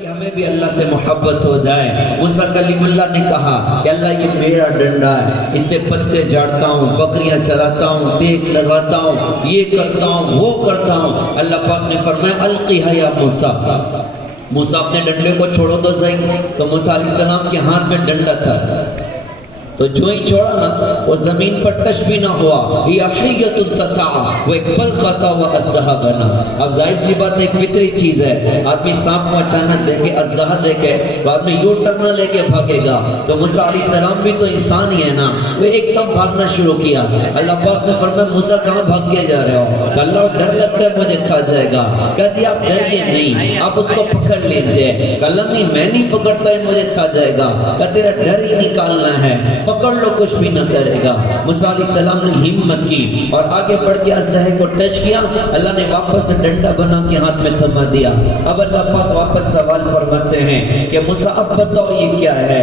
کہ ہمیں بھی اللہ سے محبت ہو جائے۔ موسیٰ کلیم اللہ نے کہا کہ اللہ یہ میرا ڈنڈا ہے، اس سے پتے جھاڑتا ہوں، بکریاں چراتا ہوں، ٹیک لگاتا ہوں، یہ کرتا ہوں، وہ کرتا ہوں۔ اللہ پاک نے فرمایا القیھا یا موسیٰ، موسیٰ اپنے ڈنڈے کو چھوڑو تو صحیح۔ تو موسیٰ علیہ السلام کے ہاتھ میں ڈنڈا تھا، تو جو ہی چھوڑا نا وہ زمین پر ٹچ بھی نہ ہوا، ہی حیۃ تسعی، وہ ایک پل کھاتا ہوا اژدہا بنا۔ اب ظاہر سی بات ایک فطری چیز ہے، آدمی سانپ کو اچانک دیکھے، اژدہا دیکھے تو آدمی یوں ٹرنا لے کے بھاگے گا۔ تو موسیٰ علیہ السلام بھی تو انسان ہی ہے نا، وہ ایک دم بھاگنا شروع کیا۔ اللہ پاک نے فرمایا موسیٰ کہاں بھاگ کے جا رہے ہو؟ کہ اللہ ڈر لگتا ہے مجھے کھا جائے گا۔ کہا جی آپ ڈریے نہیں، آپ اس کو پکڑ لیجئے۔ کہ اللہ نہیں میں نہیں پکڑتا ہے مجھے کھا جائے گا۔ کہ تیرا ڈر ہی نکالنا ہے، پکڑ لو کچھ بھی نہ کرے گا۔ موسیٰ علیہ السلام نے ہمت کی اور آگے بڑھ کے اژدہے کو ٹچ کیا، اللہ نے واپس ڈنڈا بنا کے ہاتھ میں تھما دیا۔ اب اللہ پاک واپس سوال فرماتے ہیں کہ موسیٰ اب بتاؤ یہ کیا ہے؟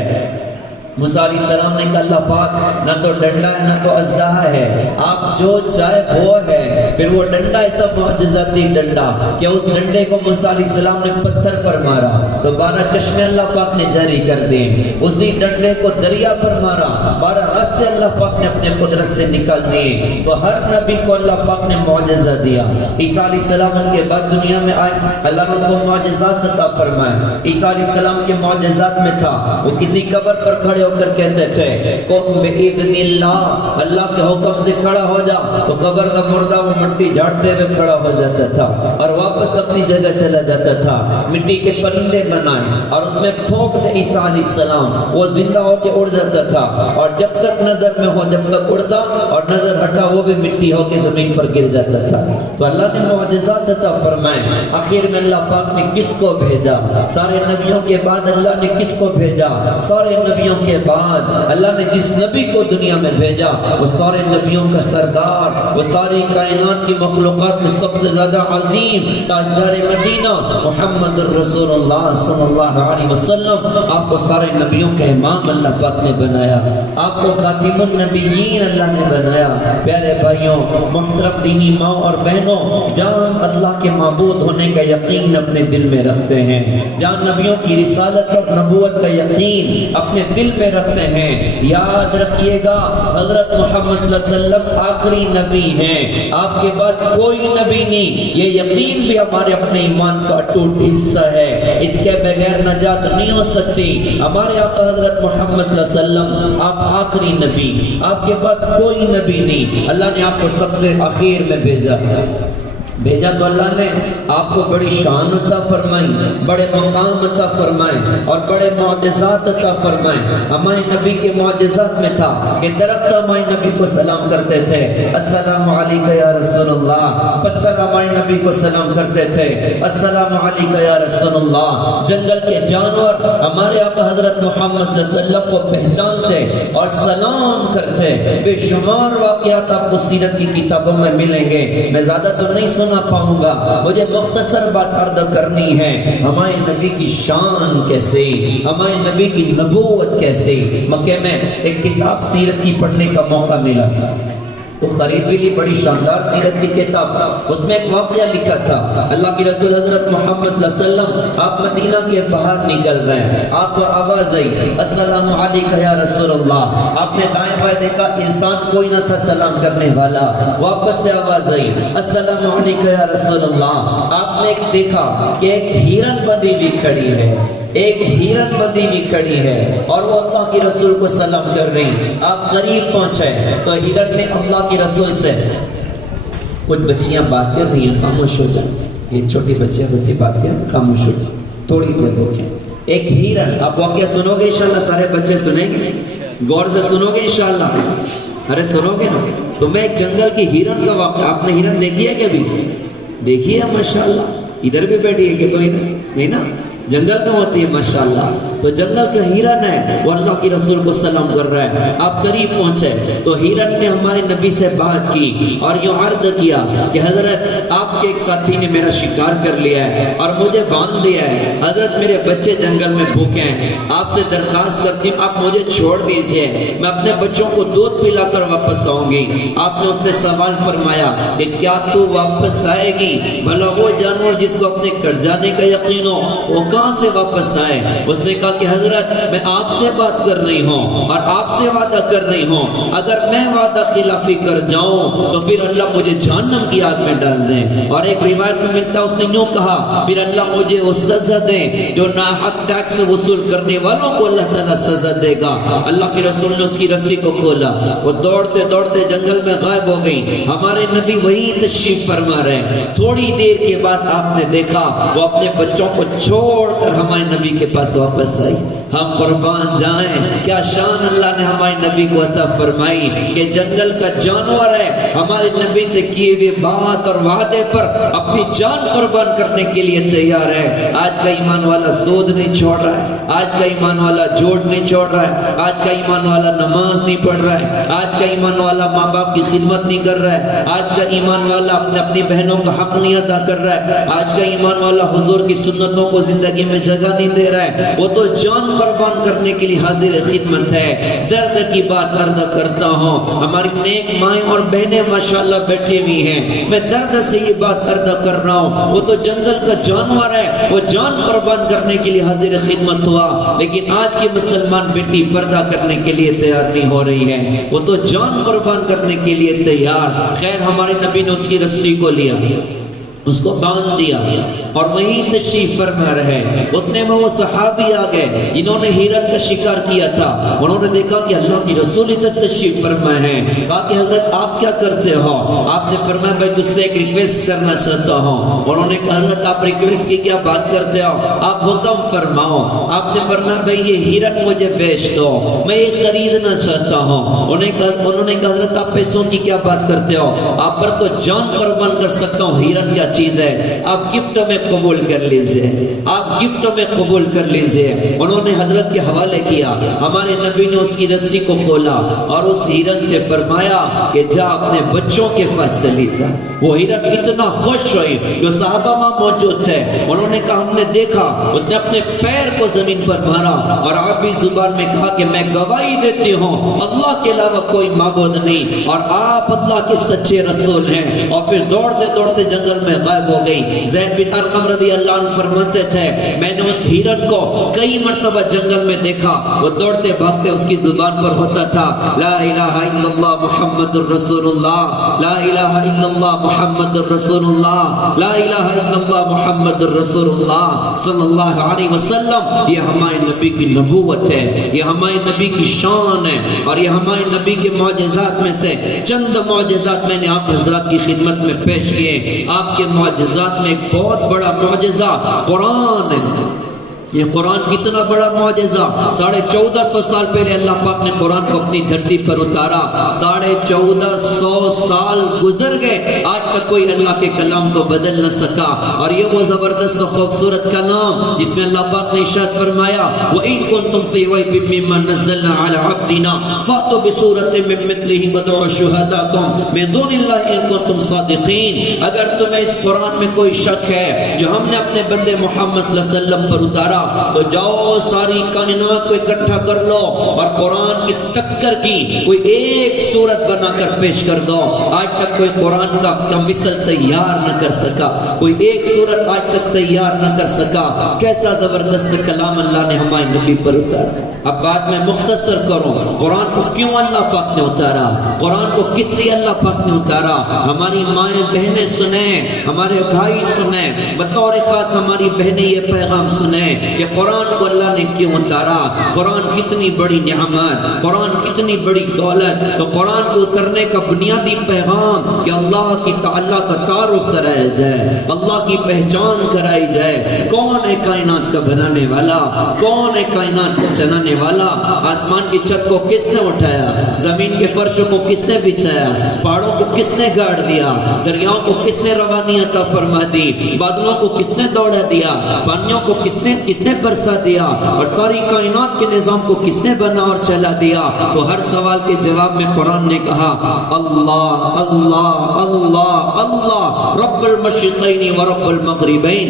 موسیٰ علیہ السلام نے کہا اللہ پاک نہ تو ڈنڈا ہے نہ تو اژدہا ہے، آپ جو چاہے وہ ہے۔ پھر وہ ڈنڈا ایسا معجزاتی ڈنڈا کہ اس ڈنڈے کو موسیٰ علیہ السلام نے پتھر پر مارا تو 12 چشمے اللہ پاک نے جاری کر دیے۔ اسی ڈنڈے کو دریا پر مارا، 12 راستے اللہ پاک نے اپنے قدرت سے نکال دیے۔ تو ہر نبی کو اللہ پاک نے معجزہ دیا۔ عیسیٰ علیہ السلام ان کے بعد دنیا میں آئے، اللہ نے ان کو معجزات عطا فرمائے۔ عیسیٰ علیہ السلام کے معجزات میں تھا وہ کسی قبر پر کھڑے ہو کر کہتے تھے قم بإذن اللہ، اللہ کے حکم سے کھڑا ہو جا، تو قبر کا مردہ وہ مٹی جھاڑتے ہوئے کھڑا ہو جاتا تھا اور واپس اپنی جگہ چلا جاتا تھا۔ مٹی کے پرندے بنائے اور اس میں پھونک دے عیسیٰ علیہ السلام، وہ زندہ ہو کے اڑ جاتا تھا، اور جب تک نظر میں ہو، جب تک اڑتا اور نظر ہٹا وہ بھی مٹی ہو کے زمین پر گر جاتا تھا۔ تو اللہ نے معجزات عطا فرمائے۔ آخر میں اللہ پاک نے کس کو بھیجا؟ سارے نبیوں کے بعد اللہ نے کس کو بھیجا؟ سارے نبیوں کے بعد اللہ نے جس نبی کو دنیا میں بھیجا وہ سارے نبیوں کا سردار، وہ ساری کائنات کی مخلوقات میں سب سے زیادہ عظیم تاجدار مدینہ محمد الرسول اللہ صلی اللہ علیہ وسلم، آپ کو سارے نبیوں کے امام اللہ پاک نے بنایا، آپ کو خاتم النبیین اللہ نے بنایا۔ پیارے بھائیوں، محترم دینی ماں اور بہنوں، جہاں اللہ کے معبود ہونے کا یقین اپنے دل میں رکھتے ہیں، جہاں نبیوں کی رسالت اور نبوت کا یقین اپنے دل میں رکھتے ہیں، یاد رکھیے گا حضرت محمد صلی اللہ علیہ وسلم آخری نبی ہیں، آپ کے بعد کوئی نبی نہیں۔ یہ یقین بھی ہمارے اپنے ایمان کا اٹوٹ حصہ ہے، اس کے بغیر نجات نہیں ہو سکتی۔ ہمارے آقا حضرت محمد صلی اللہ علیہ وسلم آپ آخری نبی، آپ کے بعد کوئی نبی نہیں، اللہ نے آپ کو سب سے آخر میں بھیجا تو اللہ نے آپ کو بڑی شان عطا فرمائی، بڑے مقام عطا فرمائے اور بڑے معجزات عطا فرمائے۔ ہمارے نبی کے معجزات میں تھا کہ درخت ہمارے نبی کو سلام کرتے تھے، السلام علیکہ یا رسول اللہ۔ پتھر ہمارے نبی کو سلام کرتے تھے، السلام علیکہ یا رسول اللہ۔ جنگل کے جانور ہمارے آقا حضرت محمد صلی اللہ علیہ وسلم کو پہچانتے اور سلام کرتے۔ بے شمار واقعات آپ کو سیرت کی کتابوں میں ملیں گے، میں زیادہ تو نہیں سنا پاؤں گا، مجھے مختصر بات عرض کرنی ہے۔ ہمارے نبی کی شان کیسے، ہمارے نبی کی نبوت کیسے۔ مکے میں ایک کتاب سیرت کی پڑھنے کا موقع ملا، وہ خرید بھی لی، بڑی شاندار سیرت کی کتاب، اس میں ایک واقعہ لکھا تھا۔ اللہ کی رسول حضرت محمد صلی اللہ علیہ وسلم آپ مدینہ کے باہر نکل رہے ہیں، آپ کو آواز آئی السلام علیکہ یا رسول اللہ۔ آپ نے دائیں بائیں دیکھا، انسان کوئی نہ تھا سلام کرنے والا۔ واپس سے آواز آئی السلام علیکہ یا رسول اللہ۔ آپ نے دیکھا کہ ایک ہرن بندی بھی کھڑی ہے، ایک ہرن بندی بھی کھڑی ہے اور وہ اللہ کے رسول کو سلام کر رہی۔ آپ قریب پہنچے تو ہرن نے اللہ کے رسول سے، کچھ بچیاں بات کر رہی ہیں، خاموش ہو جائیں، یہ چھوٹی بچیاں بچی بات کر، خاموش ہو جائیں، تھوڑی دیر روکیں۔ ایک ہرن، آپ واقعہ سنو گے انشاءاللہ، سارے بچے سنیں گے، غور سے سنو گے انشاءاللہ، ارے سنو گے نا؟ تو میں ایک جنگل کی ہرن کا واقعہ، آپ نے ہرن دیکھی ہے کبھی؟ دیکھی ہے ماشاءاللہ، ادھر بھی بیٹھی ہے کہ کوئی نہیں نا، جنگل میں ہوتی ہے ماشاءاللہ۔ تو جنگل کا ہرن ہے، وہ اللہ کی رسول کو سلام کر رہا ہے۔ آپ قریب پہنچے تو ہرن نے ہمارے نبی سے بات کی اور یوں عرض کیا کہ حضرت آپ کے ایک ساتھی نے میرا شکار کر لیا ہے اور مجھے باندھ دیا ہے، حضرت میرے بچے جنگل میں بھوکے ہیں، آپ سے درخواست کرتی ہوں آپ مجھے چھوڑ دیجئے، میں اپنے بچوں کو دودھ پلا کر واپس آؤں گی۔ آپ نے اس سے سوال فرمایا کہ کیا تو واپس آئے گی؟ بھلا وہ جانور جس کو اپنے کٹ جانے کا یقین ہو وہ کہاں سے واپس آئے؟ اس نے کہا کہ حضرت میں آپ سے بات کر رہی ہوں اور آپ سے وعدہ کر رہی ہوں، اگر میں وعدہ خلافی کر جاؤں تو پھر اللہ مجھے جہنم کی آگ میں ڈال دیں۔ اور ایک روایت میں ملتا اس نے یوں کہا پھر اللہ مجھے وہ سزا دیں جو ناحق ٹیکس وصول کرنے والوں کو اللہ تعالیٰ سزا دے گا۔ اللہ کے رسول نے اس کی رسی کو کھولا، وہ دوڑتے دوڑتے جنگل میں غائب ہو گئی۔ ہمارے نبی وہی تشریف فرما رہے، تھوڑی دیر کے بعد آپ نے دیکھا وہ اپنے بچوں کو چھوڑ کر ہمارے نبی کے پاس واپس آئی۔ ہم قربان جائیں، کیا شان اللہ نے ہمارے نبی کو عطا فرمائی کہ جنگل کا جانور ہے، ہمارے نبی سے کیے ہوئے بات اور وعدے پر اپنی جان قربان کرنے کے لیے تیار ہے۔ آج کا ایمان والا سود نہیں چھوڑ رہا ہے، آج کا ایمان والا جھوٹ نہیں چھوڑ رہا ہے، آج کا ایمان والا نماز نہیں پڑھ رہا ہے، آج کا ایمان والا ماں باپ کی خدمت نہیں کر رہا ہے، آج کا ایمان والا اپنی بہنوں کا حق نہیں ادا کر رہا ہے، آج کا ایمان والا حضور کی سنتوں کو زندگی میں جگہ نہیں دے رہا ہے۔ وہ تو جان قربان کرنے کے لیے حاضر خدمت ہے۔ درد کی بات عرض کرتا ہوں، ہماری نیک مائیں اور بہنیں ماشاءاللہ بیٹھی ہوئی ہیں، میں درد سے یہ بات عرض کر رہا ہوں، وہ تو جنگل کا جانور ہے، وہ جان قربان کرنے کے لیے حاضر خدمت ہوا، لیکن آج کی مسلمان بیٹی پردہ کرنے کے لیے تیار نہیں ہو رہی ہے، وہ تو جان قربان کرنے کے لیے تیار۔ خیر ہمارے نبی نے اس کی رسی کو لیا، اس کو باندھ دیا اور وہیں تشریف فرما رہے۔ اتنے میں وہ صحابی آ گئے جنہوں نے ہرن کا شکار کیا تھا، انہوں نے دیکھا کہ اللہ کی رسول ادھر تشریف فرما ہے۔ کہا کہ حضرت آپ کیا کرتے ہو؟ آپ نے فرمایا میں تجھ سے ایک ریکویسٹ کرنا چاہتا ہوں۔ انہوں نے کہا حضرت آپ ریکویسٹ کی کیا بات کرتے ہو؟ آپ حکم فرماؤ۔ آپ نے فرمایا بھائی یہ ہرن مجھے بیچ دو، میں یہ خریدنا چاہتا ہوں۔ انہوں نے کہا حضرت آپ پیسوں کی کیا بات کرتے ہو؟ آپ پر تو جان قربان کر سکتا ہوں، ہرن کیا چیز ہے، آپ گفٹ میں قبول کر لیجئے، آپ گفٹ میں قبول کر لیجئے۔ انہوں نے حضرت کے حوالے کیا، ہمارے نبی نے اس کی رسی کو کھولا اور اس ہرن سے فرمایا کہ جا اپنے بچوں کے پاس چلی جا۔ وہ ہرن اتنا خوش ہوئی جو صحابہ وہاں موجود تھے، انہوں نے کہا ہم نے دیکھا، اس نے اپنے پیر کو زمین پر مارا اور عربی زبان میں کہا کہ میں گواہی دیتی ہوں اللہ کے علاوہ کوئی معبود نہیں اور آپ اللہ کے سچے رسول ہیں، اور پھر دوڑتے دوڑتے جنگل میں غائب ہو گئی۔ زید بن ارقم رضی اللہ عنہ فرماتے تھے میں نے اس ہرن کو کئی مرتبہ جنگل میں دیکھا، وہ دوڑتے بھاگتے اس کی زبان پر ہوتا تھا لا الہ الا اللہ محمد الرسول اللہ، لا الہ الا اللہ محمد الرسول اللہ، لا الہ الا اللہ محمد الرسول اللہ صلی اللہ علیہ وسلم۔ یہ ہمارے نبی کی نبوت ہے، یہ ہمارے نبی کی شان ہے، اور یہ ہمارے نبی کے معجزات میں سے چند معجزات میں نے آپ حضرات کی خدمت میں پیش کیے۔ آپ کے معجزات میں ایک بہت بڑا معجزہ قرآن ہے۔ یہ قرآن کتنا بڑا معجزہ، 1450 سال پہلے اللہ پاک نے قرآن کو اپنی دھرتی پر اتارا، 1450 سال گزر گئے، آج تک کوئی اللہ کے کلام کو بدل نہ سکا۔ اور یہ وہ زبردست و خوبصورت کلام جس میں اللہ پاک نے ارشاد فرمایا وَإِن كُنتُمْ فِي رَيْبٍ مِّمَّا نَزَّلْنَا عَلَىٰ عَبْدِنَا فَأْتُوا بِسُورَةٍ مِّن مِّثْلِهِ وَادْعُوا شُهَدَاءَكُم مِّن دُونِ اللَّهِ إِن كُنتُمْ صَادِقِينَ۔ اگر تمہیں اس قرآن میں کوئی شک ہے جو ہم نے اپنے بندے محمد صلی اللہ علیہ وسلم پر اتارا تو جاؤ ساری کائنات کو اکٹھا کر لو اور قرآن کی ٹکر کی کوئی ایک صورت بنا کر پیش کر دو۔ آج تک کوئی قرآن کا مثل تیار نہ کر سکا، کوئی ایک صورت آج تک تیار نہ کر سکا۔ کیسا زبردست کلام اللہ نے ہمارے نبی پر اتارا۔ اب بات میں مختصر کروں، قرآن کو کیوں اللہ پاک نے اتارا، قرآن کو کس لیے اللہ پاک نے اتارا؟ ہماری مائیں بہنیں سنیں، ہمارے بھائی سنیں، بطور خاص ہماری بہنیں یہ پیغام سنیں کہ قرآن کو اللہ نے کیوں اتارا۔ قرآن کتنی بڑی نعمت، قرآن کتنی بڑی دولت۔ تو قرآن کو اترنے کا بنیادی پیغام کہ اللہ کی اللہ کا تعارف کرایا جائے، اللہ کی پہچان کرائی جائے۔ کون ہے کائنات کا بنانے والا، کون ہے کائنات کو چلانے والا؟ آسمان کی چھت کو کس نے اٹھایا، زمین کے فرش کو کس نے بچھایا، پہاڑوں کو کس نے گاڑ دیا، دریاؤں کو کس نے روانی عطا فرما دی، بادلوں کو کس نے دوڑا دیا، پانیوں کو کس نے برسا دیا، اور ساری کائنات کے نظام کو کس نے بنا اور چلا دیا؟ تو ہر سوال کے جواب میں قرآن نے کہا اللہ اللہ اللہ اللہ رب المشرقین و رب المغربین۔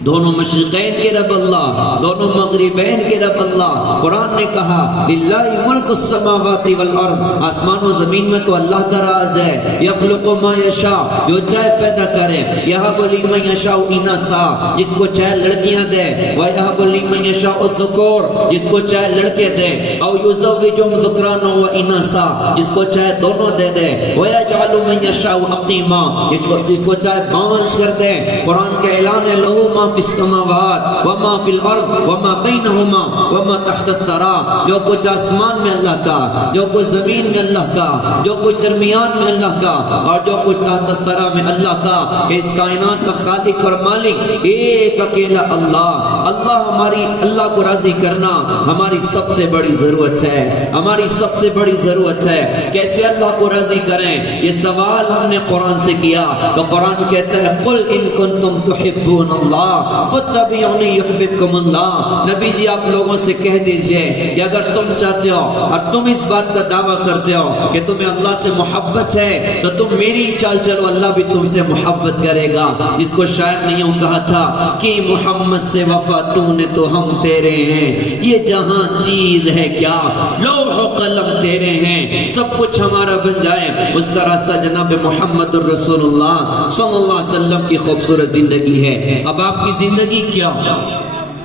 دونوں مشرقین کے رب اللہ، دونوں مغربین کے رب اللہ۔ قرآن نے کہا للہ ملک السماوات والارض، آسمان و زمین میں تو اللہ کا راج ہے۔ یخلق ما یشاء، جو چاہے پیدا کرے۔ یہب لمن یشاء اناثا، جس کو چاہے لڑکیاں دے۔ ویہب لمن یشاء الذکور، جس کو چاہے لڑکے دے۔ او یزوجہم ذکرانا و اناثا، جس کو چاہے دونوں دے دے۔ ویجعل من یشاء عقیما، جس کو چاہے بانج کر دے۔ قرآن کا اعلان ہے لہو ما فی السماوات وما فی الارض وما بینہما وما تحت الثری، جو کچھ آسمان میں اللہ کا، جو کچھ زمین میں اللہ کا، جو کچھ درمیان میں اللہ کا، اور جو کچھ تحت الثری میں اللہ کا۔ اس کائنات کا خالق اور مالک ایک اکیلا اللہ۔ اللہ کو راضی کرنا ہماری سب سے بڑی ضرورت ہے، ہماری سب سے بڑی ضرورت ہے۔ کیسے اللہ کو راضی کریں، یہ سوال ہم نے قرآن سے کیا تو قرآن کہتا ہے قل ان کنتم تحبون اللہ فاتبعونی یحببکم اللہ۔ نبی جی آپ لوگوں سے کہہ دیجئے کہ اگر تم چاہتے ہو اور تم اس بات کا دعویٰ کرتے ہو کہ تمہیں اللہ سے محبت ہے تو تم میری چال چلو، اللہ بھی تم سے محبت کرے گا۔ جس کو شاعر نے یوں کہا تھا کہ محمد سے وفا تو نے تو ہم تیرے ہیں، یہ جہاں چیز ہے کیا لوح و قلم تیرے ہیں، سب کچھ ہمارا بن جائے۔ اس کا راستہ جناب محمد الرسول اللہ صلی اللہ علیہ وسلم کی خوبصورت زندگی ہے۔ اب آپ کی زندگی کیا،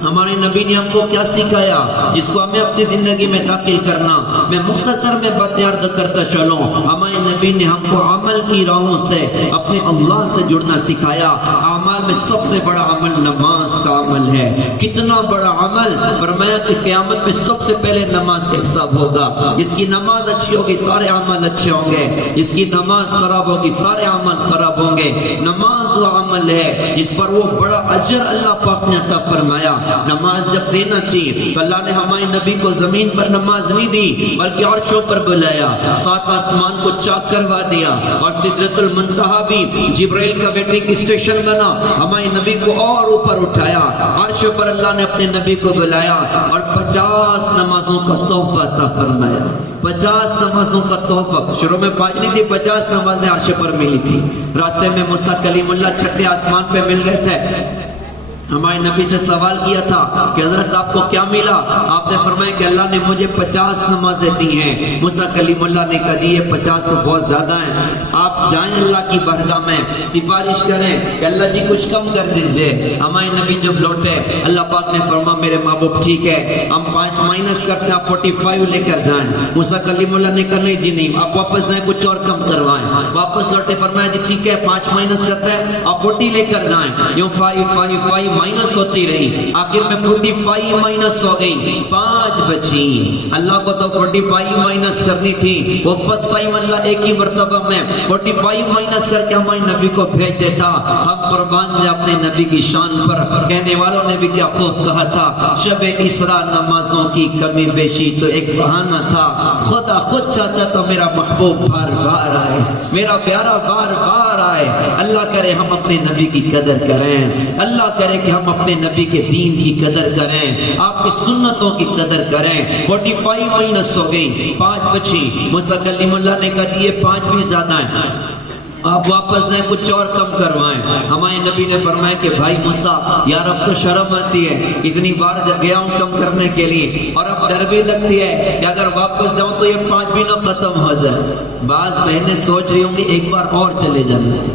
ہمارے نبی نے ہم کو کیا سکھایا جس کو ہمیں اپنی زندگی میں داخل کرنا؟ میں مختصر میں باتیں عرض کرتا چلوں۔ ہمارے نبی نے ہم کو عمل کی راہوں سے اپنے اللہ سے جڑنا سکھایا۔ اعمال میں سب سے بڑا عمل نماز کا عمل ہے۔ کتنا بڑا عمل، فرمایا کہ قیامت میں سب سے پہلے نماز کا حساب ہوگا۔ جس کی نماز اچھی ہوگی سارے عمل اچھے ہوں گے، جس کی نماز خراب ہوگی سارے عمل خراب ہوں گے۔ نماز وہ عمل ہے جس پر وہ بڑا اجر اللہ پاک نے عطا فرمایا۔ نماز جب دینا چاہیے تو اللہ نے ہمارے نبی کو زمین پر نماز نہیں دی بلکہ عرشوں پر بلایا، سات آسمان کو چاک کروا دیا، اور سدرۃ المنتہا بھی جبرائیل کا ویٹنگ اسٹیشن بنا۔ ہمارے نبی کو اور اوپر اٹھایا، عرش پر اللہ نے اپنے نبی کو بلایا اور 50 نمازوں کا تحفہ عطا فرمایا۔ 50 نمازوں کا تحفہ، شروع میں 5 نہیں تھی، 50 نمازیں عرش پر ملی تھی۔ راستے میں موسیٰ کلیم اللہ چھٹے آسمان پہ مل گئے تھے۔ ہمارے نبی سے سوال کیا تھا کہ حضرت آپ کو کیا ملا؟ آپ نے فرمایا کہ اللہ نے مجھے 50 نمازیں دی ہیں۔ موسیٰ کلیم اللہ نے کہا جی یہ 50 تو بہت زیادہ ہیں، آپ جائیں اللہ کی بارگاہ میں سفارش کریں کہ اللہ جی کچھ کم کر دیجئے۔ ہمارے نبی جب لوٹے اللہ پاک نے فرمایا میرے محبوب ٹھیک ہے ہم 5 مائنس کرتے ہیں، آپ 45 لے کر جائیں۔ موسیٰ کلیم اللہ نے کہا نہیں جی نہیں، آپ واپس جائیں کچھ اور کم کروائیں۔ واپس لوٹے، فرمایا جی ٹھیک ہے 5 مائنس کرتے ہیں، آپ 40 لے کر جائیں۔ یوں 5 مائنس ہوتی رہی، آخر میں 45 مائنس ہو گئی، 5 بچی۔ اللہ کو تو 45 مائنس کرنی تھی، وہ فرسٹ ٹائم اللہ ایک ہی مرتبہ میں 45 مائنس کر کے ہمارے نبی کو بھیج دیتا۔ ہم قربان جائیں اپنے نبی کی شان پر۔ کہنے والوں نے بھی کیا خوب کہا تھا، شب اسراء نمازوں کی کمی بیشی تو ایک بہانہ تھا، خدا خود چاہتا تو میرا محبوب بار بار آئے، میرا پیارا بار بار آئے۔ اللہ کرے ہم اپنے نبی کی قدر کریں، اللہ کرے کہ ہم اپنے نبی کے دین کی قدر کریں، آپ کی سنتوں کی قدر کریں۔ 45 مائنس ہو گئی، 5 بچی۔ موسیٰ کلیم اللہ نے کہا یہ 5 بھی زیادہ ہیں، آپ واپس جائیں کچھ اور کم کروائیں۔ ہمارے نبی نے فرمایا کہ بھائی موسیٰ یار اب تو شرم آتی ہے، اتنی بار گیا ہوں کم کرنے کے لیے اور اب ڈر بھی لگتی ہے کہ اگر واپس جاؤں تو یہ 5 بھی نہ ختم ہو جائے۔ بعض بہنیں سوچ رہی ہوں گی ایک بار اور چلے جانا تھے،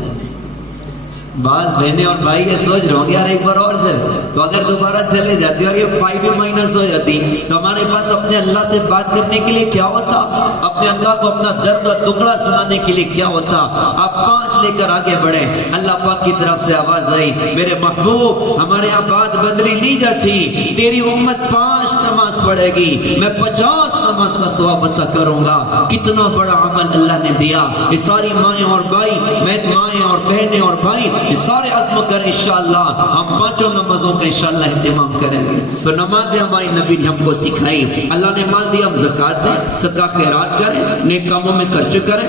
بعض بہنیں اور بھائی یہ سوچ رہے ہوں گے یار ایک بار اور چل، تو اگر دوبارہ چلے جاتی اور یہ 5 بھی مائنس ہو جاتی تو ہمارے پاس اپنے اللہ سے بات کرنے کے لیے کیا ہوتا، اپنے اللہ کو اپنا درد اور ٹکڑا سنانے کے لیے کیا ہوتا۔ آپ 5 لے کر آگے بڑھیں۔ اللہ پاک کی طرف سے آواز آئی میرے محبوب ہمارے یہاں بات بدلی نہیں جاتی، تیری امت 5 نماز پڑھے گی، میں 50 نماز کا ثواب عطا کروں گا۔ کتنا بڑا عمل اللہ نے دیا۔ یہ ساری مائیں اور بھائی، مائیں اور بہنیں اور بھائی سارے عزم کریں انشاءاللہ ہم 5 نمازوں کا انشاءاللہ اہتمام کریں گے۔ تو نمازیں ہماری نبی نے ہم کو سکھائی۔ اللہ نے مال دیا ہم زکوٰۃ دیں، صدقہ خیرات کریں، نیک کاموں میں خرچ کریں۔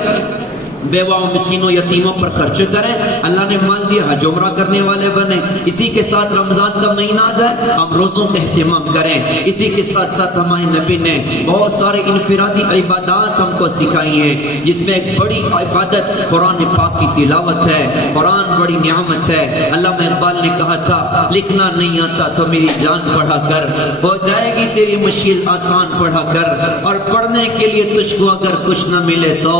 بیواؤں مسکینوں یتیموں پر خرچ کریں. اللہ نے مال دیا حج عمرہ کرنے والے بنے. اسی کے ساتھ رمضان کا مہینہ آ جائے ہم روزوں کا اہتمام کریں. اسی کے ساتھ ساتھ ہمارے نبی نے بہت سارے انفرادی عبادات ہم کو سکھائی ہیں جس میں ایک بڑی عبادت قرآن پاک کی تلاوت ہے. قرآن بڑی نعمت ہے. علامہ اقبال نے کہا تھا لکھنا نہیں آتا تو میری جان پڑھا کر, ہو جائے گی تیری مشکل آسان پڑھا کر. اور پڑھنے کے لیے تجھ کو اگر کچھ نہ ملے تو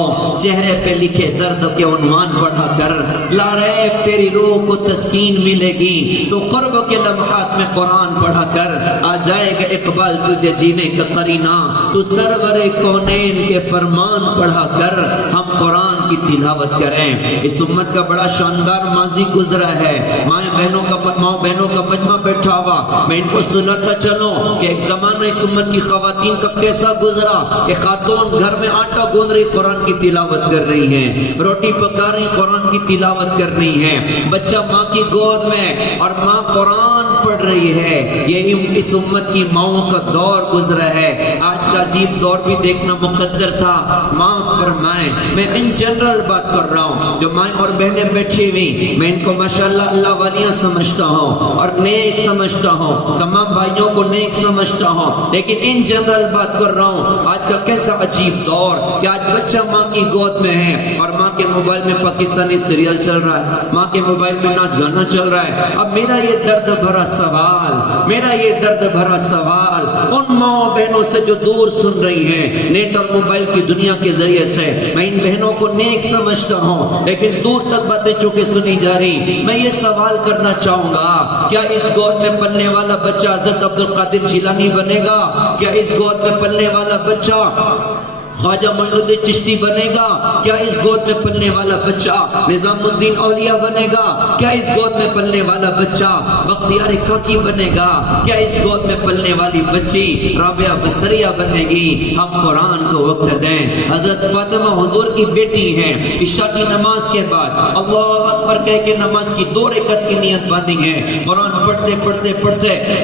چہرے پہ لکھے درد کے عنوان پڑھا کر. لا ریب تیری روح کو تسکین ملے گی تو قرب کے لمحات میں قرآن پڑھا کر. آ جائے گا اقبال تجھے جینے کا قرینہ تو سرور کونین کے فرمان پڑھا کر. ہم قرآن کی تلاوت کریں. اس امت کا بڑا شاندار ماضی گزرا ہے. ماں بہنوں کا مجمع بیٹھا ہوا, میں ان کو سناتا چلوں کہ ایک زمانہ اس امت کی خواتین کا کیسا گزرا کہ خاتون گھر میں آٹا گوندھ رہی قرآن کی تلاوت کر رہی ہیں, روٹی پکا رہی قرآن کی تلاوت کر رہی ہیں, بچہ ماں کی گود میں اور ماں قرآن پڑھ رہی ہے. یہی اس امت کی ماؤں کا دور گزرا ہے. آج کا عجیب دور بھی دیکھنا مقدر تھا, معاف فرمائیں. میں ان جنرل بات کر رہا ہوں جو مائیں اور بہنیں بیٹھی ہوئی, میں ان کو ماشاءاللہ اللہ والیاں سمجھتا ہوں اور نیک سمجھتا ہوں, تمام بھائیوں کو نیک سمجھتا ہوں, لیکن ان جنرل بات کر رہا ہوں. آج کا کیسا عجیب دور کہ آج بچہ ماں کی گود میں ہے اور ماں کے موبائل میں پاکستانی سیریل چل رہا ہے, ماں کے موبائل میں ناچ گانا چل رہا ہے. اب میرا یہ درد بھرا سوال ان ماں بہنوں سے جو دور سن رہی ہیں نیٹ اور موبائل کی دنیا کے ذریعے سے, میں ان بہنوں کو نیک سمجھتا ہوں لیکن دور تک باتیں چونکہ سنی جا رہی. میں یہ سوال کرنا چاہوں گا, کیا اس گود میں پلنے والا بچہ حضرت عبد القادر جیلانی بنے گا؟ کیا اس گود میں پلنے والا بچہ خواجہ معین الدین چشتی بنے گا؟ کیا اس گود میں پلنے والا بچہ نظام الدین اولیاء بنے گا؟ کیا اس گود میں پلنے والا بچہ بختیار کاکی بنے گا؟ کیا اس گود میں پلنے والی بچی رابعہ بصریہ بنے گی؟ ہم قرآن کو وقت دیں. حضرت فاطمہ حضور کی بیٹی ہیں, عشاء کی نماز کے بعد اللہ اکبر کہہ کے نماز کی 2 رکعت کی نیت باندھی ہے. قرآن پڑھتے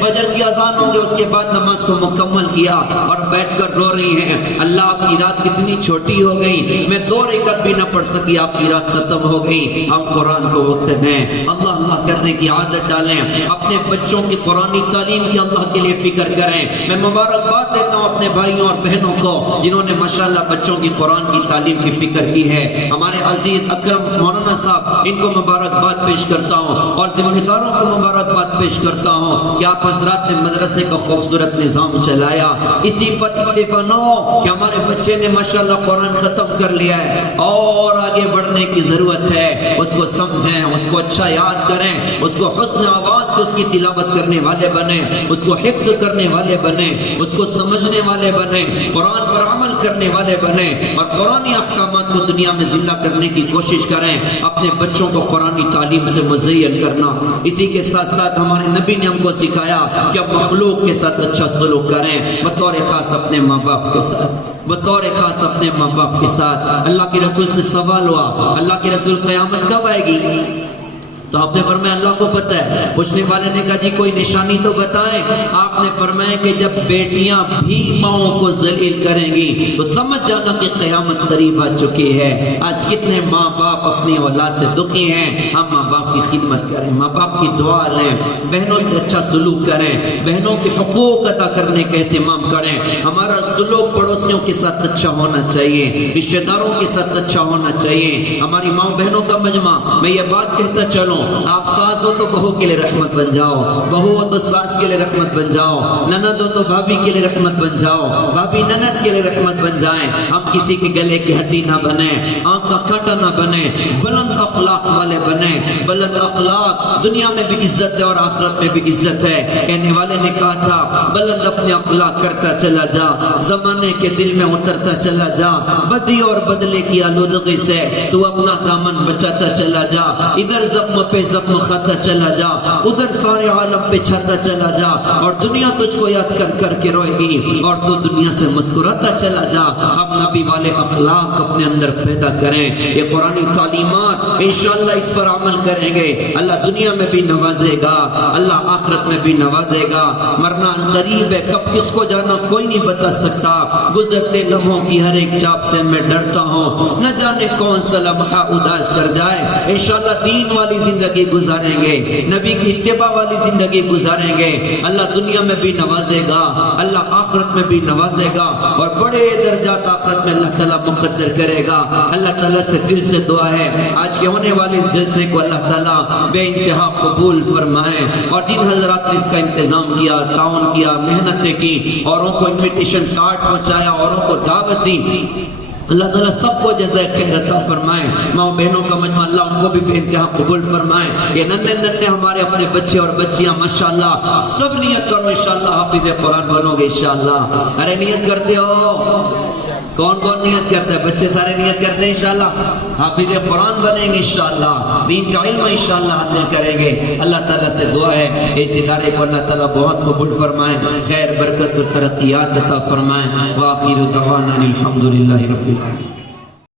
فجر کی اذان ہوں گے, اس کے بعد نماز کو مکمل کیا اور بیٹھ کر رو رہی ہیں, اللہ آپ کی رات کتنی چھوٹی ہو گئی, میں 2 رکعت بھی نہ پڑھ سکی, آپ کی رات ختم ہو گئی. ہم قرآن کو وقت دیں, اللہ کرنے کی عادت ڈالیں, اپنے بچوں کی قرآنی تعلیم کی اللہ کے لیے فکر کریں. میں مبارکباد دیتا ہوں اپنے بھائیوں اور بہنوں کو جنہوں نے ماشاءاللہ بچوں کی قرآن کی تعلیم کی فکر کی ہے. ہمارے عزیز اکرم مولانا صاحب, ان کو مبارکباد پیش کرتا ہوں اور ذمہ داروں کو مبارکباد پیش کرتا ہوں کہ آپ حضرات نے مدرسے کا خوبصورت نظام چلایا. اسی فتح کہ ہمارے بچے نے ماشاءاللہ قرآن ختم کر لیا ہے اور آگے بڑھنے کی ضرورت ہے. اس کو سمجھیں, اس کو اچھا یاد کریں, اس کو حسن آواز سے اس کی تلاوت کرنے والے بنیں, اس کو حفظ کرنے والے بنیں, اس کو سمجھنے والے بنیں, قرآن پر عمل کرنے والے بنیں اور قرآنی احکامات کو دنیا میں زندہ کرنے کی کوشش کریں. اپنے بچوں کو قرآنی تعلیم سے مزین کرنا. اسی کے ساتھ ساتھ ہمارے نبی نے ہم کو سکھایا کہ اب مخلوق کے ساتھ اچھا سلوک کریں, بطور خاص اپنے ماں باپ کے ساتھ. اللہ کے رسول سے سوال ہوا, اللہ کے رسول قیامت کب آئے گی؟ تو آپ نے فرمایا اللہ کو پتہ ہے. پوچھنے والے نے کہا جی کوئی نشانی تو بتائیں. آپ نے فرمایا کہ جب بیٹیاں بھی ماؤں کو ذلیل کریں گی تو سمجھ جانا کہ قیامت قریب آ چکی ہے. آج کتنے ماں باپ اپنی اولاد سے دکھی ہیں. ہم ماں باپ کی خدمت کریں, ماں باپ کی دعا لیں, بہنوں سے اچھا سلوک کریں, بہنوں کے حقوق ادا کرنے کا اہتمام کریں. ہمارا سلوک پڑوسیوں کے ساتھ اچھا ہونا چاہیے, رشتہ داروں کے ساتھ اچھا ہونا چاہیے. ہماری ماں بہنوں کا مجمع, میں یہ بات کہتا چلوں, آپ ساس ہو تو بہو کے لیے رحمت بن جاؤ, بہو ہو تو ساس کے لیے رحمت بن جاؤ, نند ہو تو بھابھی کے لیے رحمت بن جاؤ, بھابھی نند کے لیے رحمت بن جائیں. ہم کسی کے گلے کی ہڈی نہ بنیں, آنکھ کا کانٹا نہ بنیں, بلند اخلاق والے بنیں. بلند اخلاق دنیا میں بھی عزت ہے اور آخرت میں بھی عزت ہے. کہنے والے نے کہا تھا بلند اپنے اخلاق کرتا چلا جا, زمانے کے دل میں اترتا چلا جا, بدی اور بدلے کی آلودگی سے تو اپنا دامن بچاتا چلا جا. ادھر زخم پہ زخم کھاتا چلا جا، ادھر سارے عالم پہ چھاتا چلا جا، اور دنیا تجھ کو یاد کر کر کے روئے گی، اور تو دنیا سے مسکراتا چلا جا۔ ہم نبی والے اخلاق اپنے اندر پیدا کریں، یہ قرآنی تعلیمات انشاءاللہ اس پر عمل کریں گے، اللہ دنیا میں بھی نوازے گا، اللہ آخرت میں بھی نوازے گا۔ مرنا قریب ہے، کب کس کو جانا کوئی نہیں بتا سکتا، گزرتے لمحوں کی ہر ایک چاپ سے میں ڈرتا ہوں، نہ جانے کون سا لمحہ اداس کر جائے۔ انشاءاللہ دین والی زندگی گزاریں گے، نبی کی اتباع والی زندگی گزاریں گے، اللہ دنیا میں بھی نوازے گا، اللہ آخرت میں بھی نوازے گا، اور بڑے درجات آخرت میں اللہ تعالیٰ مقدر کرے گا۔ اللہ تعالیٰ سے دل سے دعا ہے آج کے ہونے والے جلسے کو اللہ تعالیٰ بے انتہا قبول فرمائے، اور جن حضرات نے اس کا انتظام کیا، تعاون کیا، محنتیں کی، اوروں کو انویٹیشن کارڈ پہنچایا، اوروں کو دعوت دی، اللہ تعالیٰ سب کو جزائے خیر عطا فرمائے۔ ماں بہنوں کا مجمع اللہ ان کو بھی بے انتہا قبول فرمائے۔ یہ ننھے ننھے ہمارے اپنے بچے اور بچیاں ماشاءاللہ سب نیت کرو انشاءاللہ حافظ قرآن بنو گے انشاءاللہ۔ ارے نیت کرتے ہو؟ کون کون نیت کرتا ہے؟ بچے سارے نیت کرتے ہیں انشاءاللہ حافظ قرآن بنیں گے انشاءاللہ، دین کا علم انشاءاللہ حاصل کریں گے۔ اللہ تعالیٰ سے دعا ہے اس ادارے کو اللہ تعالیٰ بہت قبول فرمائے، خیر برکت اور ترقیات عطا فرمائے۔ وآخر دعوانا الحمدللہ رب العالمین۔